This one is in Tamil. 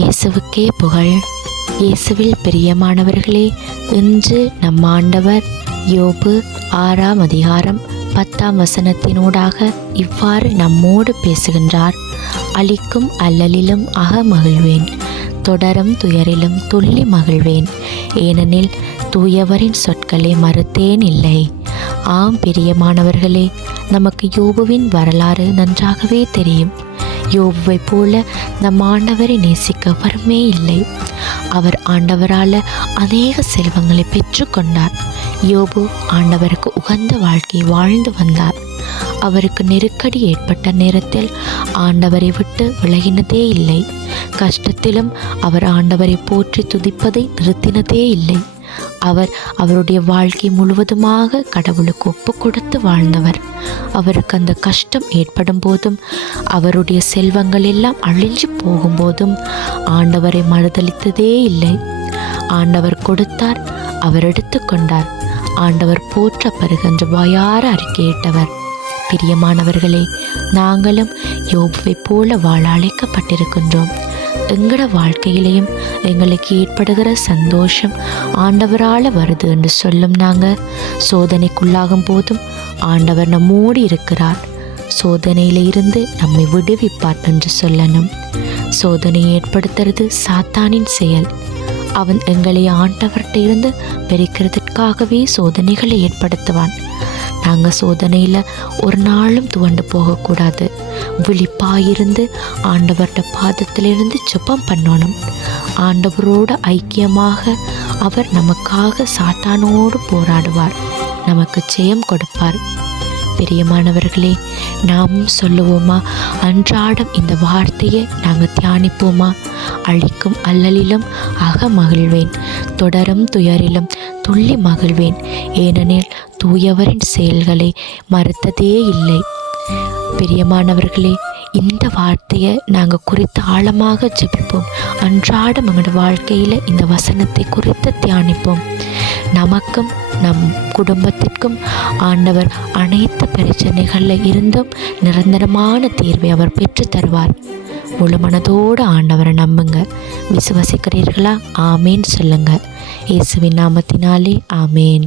இயேசுவுக்கே புகழ். இயேசுவில் பிரியமானவர்களே இன்று நம் ஆண்டவர் யோபு ஆறாம் அதிகாரம் பத்தாம் வசனத்தினூடாக இவ்வாறு நம்மோடு பேசுகின்றார். அழிக்கும் அல்லலிலும் அகமகிழ்வேன் தொடரும் துயரிலும் துள்ளி மகிழ்வேன். ஏனெனில் தூயவரின் சொற்களை மறுத்தேன் இல்லை. ஆம் பிரியமானவர்களே நமக்கு யோபுவின் வரலாறு நன்றாகவே தெரியும். யோபுவை போல நம் ஆண்டவரை நேசிக்க வருமே இல்லை. அவர் ஆண்டவரால் அநேக செல்வங்களை பெற்றுக்கொண்டார் யோபு ஆண்டவருக்கு உகந்த வாழ்க்கை வாழ்ந்து வந்தார். அவருக்கு நெருக்கடி ஏற்பட்ட நேரத்தில் ஆண்டவரை விட்டு விலகினதே இல்லை. கஷ்டத்திலும் அவர் ஆண்டவரை போற்றி துதிப்பதை நிறுத்தினதே இல்லை. அவர் அவருடைய வாழ்க்கை முழுவதுமாக கடவுளுக்கு ஒப்பு கொடுத்து வாழ்ந்தவர். அவருக்கு அந்த கஷ்டம் ஏற்படும் போதும் அவருடைய செல்வங்கள் எல்லாம் அழிஞ்சு போகும்போதும் ஆண்டவரை மறுதளித்ததே இல்லை. ஆண்டவர் கொடுத்தார் அவர் எடுத்துக்கொண்டார் ஆண்டவர் போற்ற பெறுகின்ற வாயார அறிக்கையிட்டவர் பிரியமானவர்களே நாங்களும் யோபுவை போல வாழ அழைக்கப்பட்டிருக்கின்றோம். எங்களோட வாழ்க்கையிலையும் எங்களுக்கு ஏற்படுகிற சந்தோஷம் ஆண்டவரால் வருது என்று சொல்லும் நாங்கள் சோதனைக்குள்ளாகும் போதும் ஆண்டவர் நம்மோடு இருக்கிறார். சோதனையில இருந்து நம்மை விடுவிப்பார் என்று சொல்லணும். சோதனை ஏற்படுத்துறது சாத்தானின் செயல். அவன் எங்களை ஆண்டவர்கிட்ட இருந்து பிரிக்கிறதுக்காகவே சோதனைகளை ஏற்படுத்துவான். நாங்கள் சோதனையில். ஒரு நாளும் துவண்டு போகக்கூடாது. விழிப்பாயிருந்து ஆண்டவர்கிட்ட பாதத்திலிருந்து ஜெபம் பண்ணணும். ஆண்டவரோட ஐக்கியமாக அவர் நமக்காக சாத்தானோடு போராடுவார். நமக்கு ஜெயம் கொடுப்பார். பிரியமானவர்களே நாமும் சொல்லுவோமா அன்றாடம் இந்த வார்த்தையை நாங்கள் தியானிப்போமா? அழிக்கும் அல்லலிலும் அக மகிழ்வேன் தொடரும் துயரிலும் துள்ளி மகிழ்வேன் ஏனெனில் தூயவரின் செயல்களை மறுத்ததே இல்லை. பிரியமானவர்களே இந்த வார்த்தையை நாங்கள் குறித்து ஆழமாக ஜெபிப்போம். அன்றாடம் எங்களோட வாழ்க்கையில் இந்த வசனத்தை குறித்து தியானிப்போம். நமக்கும் நம் குடும்பத்திற்கும் ஆண்டவர் அனைத்து பிரச்சனைகளில் இருந்தும் நிரந்தரமான தீர்வை அவர் பெற்று தருவார். முழு மனதோடு ஆண்டவரை நம்புங்க. விசுவசிக்கிறீர்களா? ஆமேன் சொல்லுங்க. இயேசுவின் நாமத்தினாலே ஆமேன்.